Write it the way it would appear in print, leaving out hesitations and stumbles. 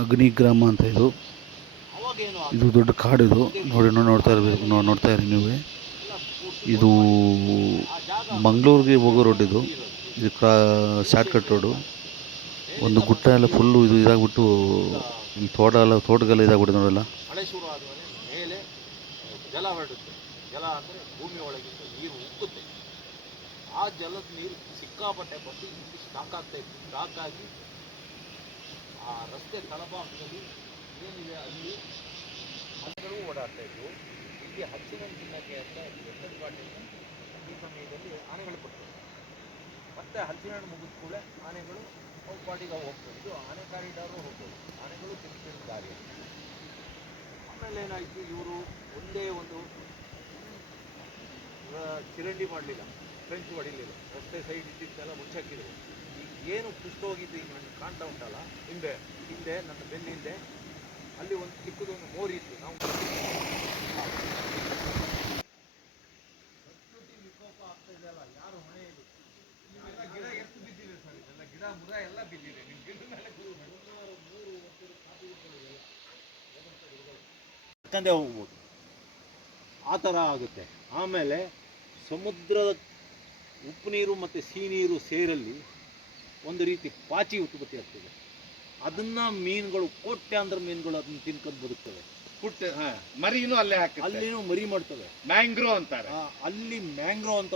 ಅಗ್ನಿಗ್ರಾಮ ಅಂತ ಇದು ದೊಡ್ಡ ಕಾಡಿದು ನೋಡಿ ನೋಡ್ತಾ ಇರಿ ನೀವೇ. ಇದು ಮಂಗಳೂರಿಗೆ ಹೋಗೋ ರೋಡ್ ಇದು ಶಾರ್ಟ್ಕಟ್ ರೋಡು. ಒಂದು ಗುಟ್ಟ ಎಲ್ಲ ಫುಲ್ಲು ಇದು ಇದಾಗ್ಬಿಟ್ಟು ಇಲ್ಲಿ ತೋಟಗೆಲ್ಲ ಇದಾಗ್ಬಿಟ್ಟು ನೋಡಲ್ಲ. ಮಳೆ ಶುರು ಆದಮೇಲೆ ಮೇಲೆ ಜಲ ಹೊರಡುತ್ತೆ. ಜಲ ಅಂದರೆ ಭೂಮಿ ಒಳಗಿಂದ ನೀರು ಉಕ್ಕುತ್ತೆ. ಆ ಜಲದ ನೀರು ಸಿಕ್ಕಾಪಟ್ಟೆ ಬಂದು ಇಲ್ಲಿ ಸ್ಟಾಕ್ ಆಗ್ತಾ ಇತ್ತು. ಸ್ಟಾಕ್ ಆಗಿ ಆ ರಸ್ತೆ ತಳಭಾಗದಲ್ಲಿ ಏನಿದೆ ಅಲ್ಲಿ ಮನೆಗಳು ಓಡಾಡ್ತಾ ಇದ್ವು. ಇಲ್ಲಿ ಹಚ್ಚಿನ ತಿನ್ನಕ್ಕೆ ಅಂತ ಎತ್ತದ ಬಾಟೆಯನ್ನು ಈ ಸಮಯದಲ್ಲಿ ಆನೆಗಳು ಕೊಡ್ತವೆ. ಮತ್ತೆ ಹಲಸಿನಹಣ್ಣು ಮುಗಿದ ಕೂಡಲೇ ಆನೆಗಳು ಅವು ಪಾಟಿಗೆ ಹೋಗ್ತವೆ. ಇದು ಆನೆ ಕಾರಿಡಾರು ಹೋಗ್ಬೋದು. ಆನೆಗಳು ತಿಂತಿದ್ದ ದಾರಿ. ಆಮೇಲೆ ಏನಾಯಿತು, ಇವರು ಒಂದೇ ಒಂದು ಚಿರಂಡಿ ಮಾಡಲಿಲ್ಲ, ಫ್ರೆಂಚ್ ಹೊಡಿಲಿಲ್ಲ, ರಸ್ತೆ ಸೈಡ್ ಇದ್ದಿದ್ದೆಲ್ಲ ಮುಚ್ಚಾಕಿದ್ರು. ಈಗ ಏನು ಕುಸ್ತೋಗಿದ್ದು ಈಗ ನನಗೆ ಕಾಣ್ತಾ ಉಂಟಲ್ಲ, ಹಿಂದೆ ನನ್ನ ಬೆನ್ನ ಹಿಂದೆ ಅಲ್ಲಿ ಒಂದು ಚಿಕ್ಕದೊಂದು ಮೋರಿ ಇತ್ತು. ನಾವು ಪ್ರಕೃತಿ ವಿಕೋಪ ಆಗ್ತಾ ಇದೆಯಲ್ಲ, ಯಾರು ಹೊಣೆ ಇದು? ಇವೆಲ್ಲ ಗಿಡ ಎಷ್ಟು ಬಿದ್ದಿದೆ ಸರ್, ಇದೆಲ್ಲ ಗಿಡ ಮುರ ಎಲ್ಲ ಬಿದ್ದಿದೆ. ನಿಮ್ಮ ಗಿಡದ ಮೇಲೆ 3 ವರ್ಷದ ಕಾಪಿಗಳಿಲ್ಲ ತಂದೆ ಹೋಗ್ಬೋದು, ಆ ಥರ ಆಗುತ್ತೆ. ಆಮೇಲೆ ಸಮುದ್ರದ ಉಪ್ಪು ನೀರು ಮತ್ತು ಸಿಹಿ ನೀರು ಸೇರಲ್ಲಿ ಒಂದು ರೀತಿ ಪಾಚಿ ಉತ್ಪತ್ತಿ ಆಗ್ತದೆ. ಅದನ್ನು ಮೀನುಗಳು, ಕೋಟ್ಯಾಂತರ ಮೀನುಗಳು ಅದನ್ನು ತಿನ್ಕೊಂಡು ಬದುಕ್ತವೆ. ಮರಿನೂ ಅಲ್ಲೇ ಹಾಕಿ ಅಲ್ಲಿನೂ ಮರಿ ಮಾಡ್ತವೆ. ಮ್ಯಾಂಗ್ರೋ ಅಂತಾರೆ. ಅಲ್ಲಿ ಮ್ಯಾಂಗ್ರೋ ಅಂತ